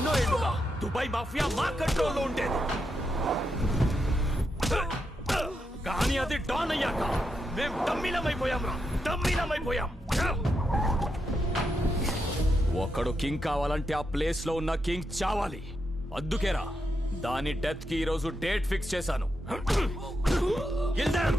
ఎన్నో ఏళ్ళుగా Dubai mafia మా కంట్రోల్లో ఉండేది. కానీ అది డాన్ అయ్యాక మేం డమ్మీలమైపోయాం రా, డమ్మీలమైపోయాం. ఒకడు కింగ్ కావాలంటే ఆ ప్లేస్ లో ఉన్న కింగ్ చావాలి. అందుకేరా దాని డెత్ కి ఈరోజు డేట్ ఫిక్స్ చేశాను. Kill them!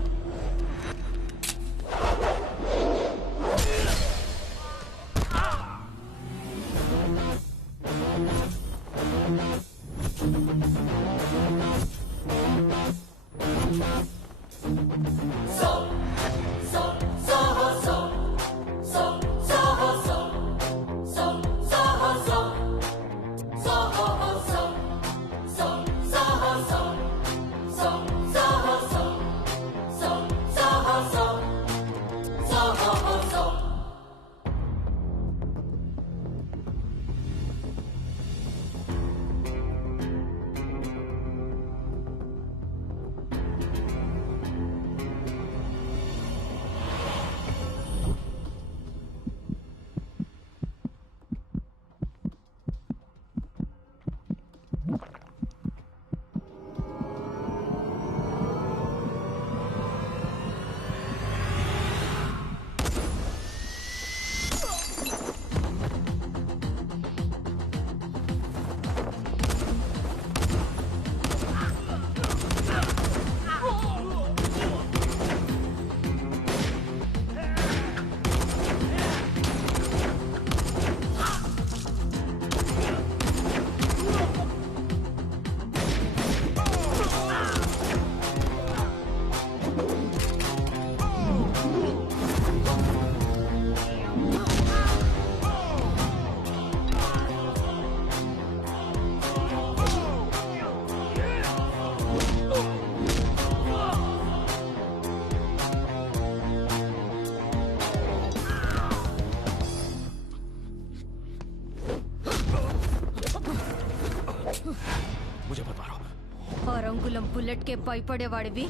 రంగులం బుల్లెట్ కే భయపడేవాడివి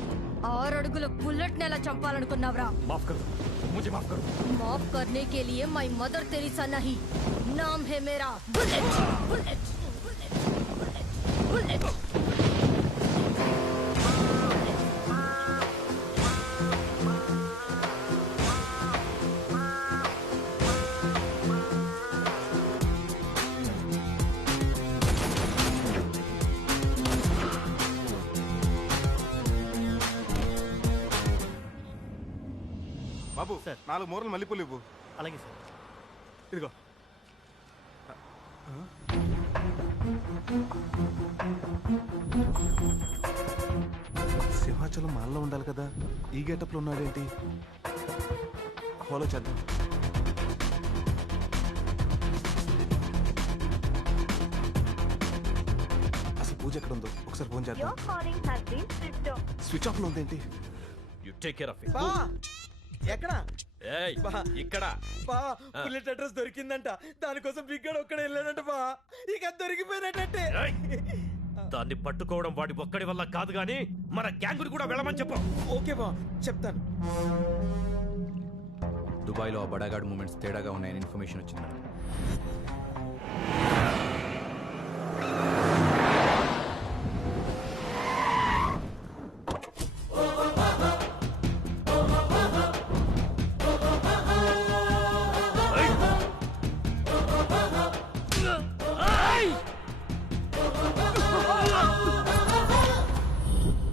6 అడుగుల బుల్లెట్ ने ఎలా చంపాలనుకున్నావరా? माफ कर दो, मुझे माफ करो. माफ करने के लिए माय मदर तेरेसा नहीं, नाम है मेरा bullet. Bullet bullet bullet bullet. Babu sir 4 మూరలు మల్లెపూలు ఇవ్వు. అలాగే సార్. ఇదిగో. సింహాచలం మాల్లో ఉండాలి కదా, ఈ గెటప్లో ఉన్నాడేంటి? ఫాలో చేద్దాం. అసలు పూజ ఎక్కడ ఉందో ఒకసారి ఫోన్ చేద్దాం. స్విచ్ ఆఫ్ లో ఉందేంటి? You take care of it. ఎక్కడ ఏయ్, ఇక్కడ బా బుల్లెట్ అడ్రస్ దొరికిందంట. దానికోసం బిగ్గాడు ఒక్కడే వెళ్ళాడంట బా. ఇక దొరికిపోయినట్టే. దాన్ని పట్టుకోవడం వాడి ఒక్కడి వల్ల కాదు గాని మన గ్యాంగ్ కూడా వెళ్ళమని చెప్పు. ఓకే బా, చెప్తాను. దుబాయ్లో ఆ బడాగాడ్ మూమెంట్స్ తేడాగా ఉన్నాయని ఇన్ఫర్మేషన్ వచ్చింది.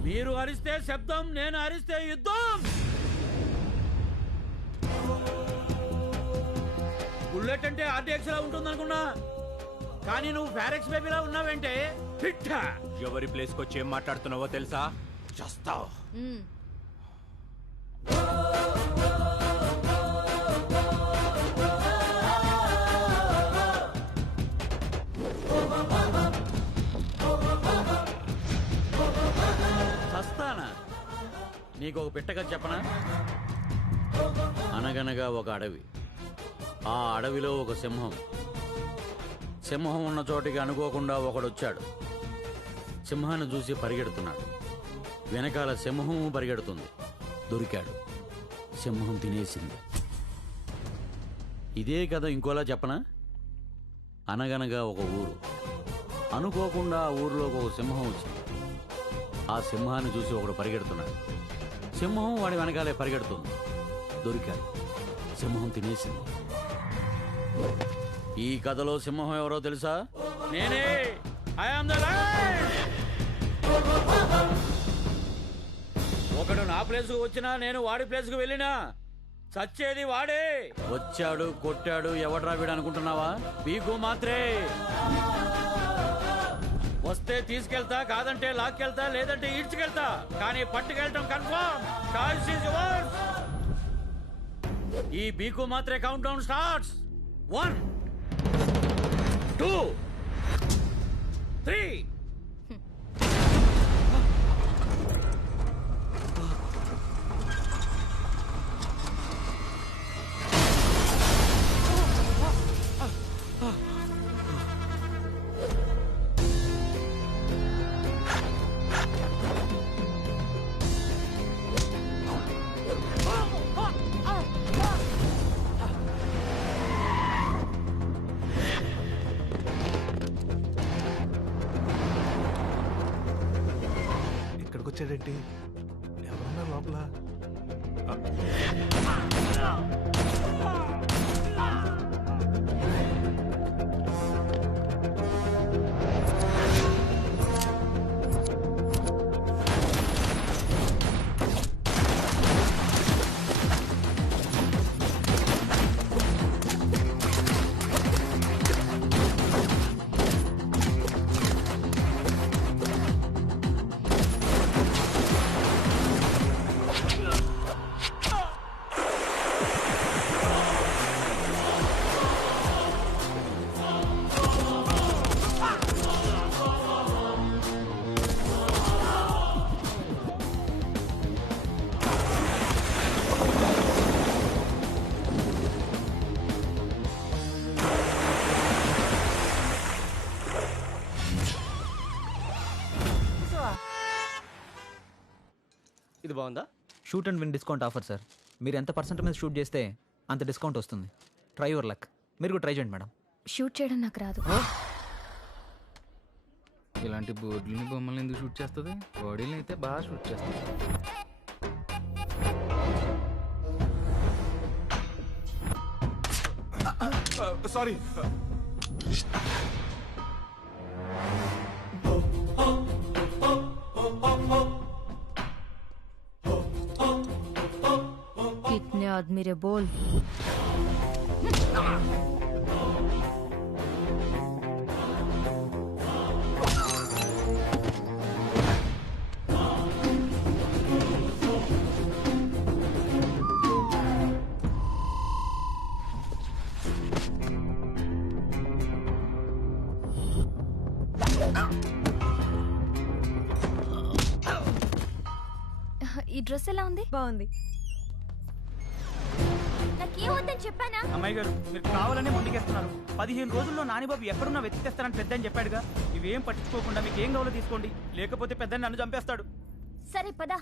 మీరు అరిస్తే శబ్దం, నేను అరిస్తే యుద్ధం. బుల్లెట్ అంటే ఆర్డీఎక్స్ లా ఉంటుంది అనుకున్నా, కానీ నువ్వు ఫారెక్స్ బేబీలా ఉన్నావంటే పిట్ట. ఎవరి ప్లేస్ కి వచ్చి ఏం మాట్లాడుతున్నావో తెలుసా? చేస్తావు. చస్తానా? నీకు ఒక పిట్టగా చెప్పనా? అనగనగా ఒక అడవి, ఆ అడవిలో ఒక సింహం. సింహం ఉన్న చోటికి అనుకోకుండా ఒకడొచ్చాడు. సింహాన్ని చూసి పరిగెడుతున్నాడు. వెనకాల సింహం పరిగెడుతుంది. దొరికాడు. సింహం తినేసింది. ఇదే కథ ఇంకోలా చెప్పనా? అనగనగా ఒక ఊరు, అనుకోకుండా ఊర్లోకి ఒక సింహం వచ్చింది. ఆ సింహాన్ని చూసి ఒకడు పరిగెడుతున్నాడు. సింహం వాడి వెనకాలే పరిగెడుతుంది. దొరికాడు. సింహం తినేసింది. ఈ కథలో సింహం ఎవరో తెలుసా? నేనే. I am the lion. ఒకడు నా ప్లేస్ కు వచ్చినా నేను వాడి ప్లేస్ కు వెళ్ళినా చచ్చేది వాడే. వచ్చాడు, కొట్టాడు, ఎవడ్రా వీడు అనుకుంటున్నావా? పీకు మాత్రే. వస్తే తీసుకెళ్తా, కాదంటే లాక్కెళ్తా, లేదంటే ఈడ్చుకెళ్తా, కానీ పట్టుకెళ్ళటం కన్ఫర్మ్. Choice is yours. ఈ బీకు మాత్రే కౌంట్ డౌన్ స్టార్ట్స్. 1 2 3. ఇక్కడికి వచ్చాడేంటి? ఎవరున్నారు లోపల? ఇది బాగుందా? Shoot and win discount offer sir. మీరు ఎంత పర్సెంట్ మీద షూట్ చేస్తే అంత డిస్కౌంట్ వస్తుంది. Try your luck. మీరు కూడా ట్రై చేయండి మేడం. షూట్ చేయడం నాకు రాదు. ఇలాంటి బోర్డులని బొమ్మలు ఎందుకు షూట్ చేస్తుంది? బాడీని అయితే బాగా షూట్ చేస్తుంది. సారీ. कितने आदमी रे बोल? ఈ డ్రెస్ ఎలా ఉంది? బాగుంది. నాకేమొద్దని చెప్పానా? అమ్మాయి గారు, మీరు కావాలని ముందుకేస్తున్నారు. 15 రోజుల్లో నానిబాబు ఎక్కడున్నా వెతికేస్తారని పెద్దని చెప్పాడుగా. ఇవేం పట్టించుకోకుండా మీకు ఏం కావాలో తీసుకోండి, లేకపోతే పెద్దని నన్ను చంపేస్తాడు. సరే పదా.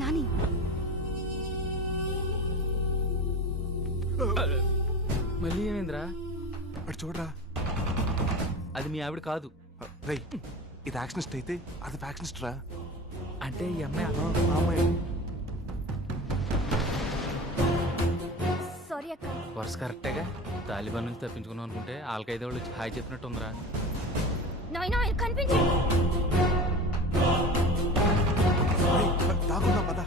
నాని, మళ్ళీ ఏమైందిరా? అటు చూడరా. అది మీ ఆవిడ కాదు. రేయ్, ఇది యాక్షనిస్ట్ అయితే అది ఫ్యాక్షనిస్ట్ రా. అంటే ఈ అమ్మాయి అమ్మాయి సారీ అక్క. వరుస కరెక్టేగా. తాలిబాన్ నుంచి తప్పించుకున్నాం అనుకుంటే వాళ్ళకైతే వాళ్ళు వచ్చి హాయ్ చెప్పినట్టు ఉందిరా. నాయనా కనిపించండి. దాగున్నా పద.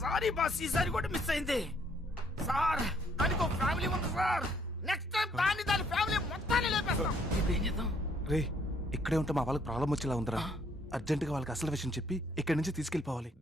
సారీ బాస్, ఈసారి కూడా మిస్ అయింది సార్. దానికి ఒక ఫ్యామిలీ ఉంది సార్. నెక్స్ట్ టైం దాని ఫ్యామిలీ మొత్తాన్ని లేపేస్తాం. ఇప్పుడు ఏం చేద్దాం? రే, ఇక్కడే ఉంటే మా వాళ్ళకి ప్రాబ్లం వచ్చేలా ఉందిరా. అర్జెంటుగా వాళ్ళకి అసలు విషయం చెప్పి ఇక్కడి నుంచి తీసుకెళ్ళిపోవాలి.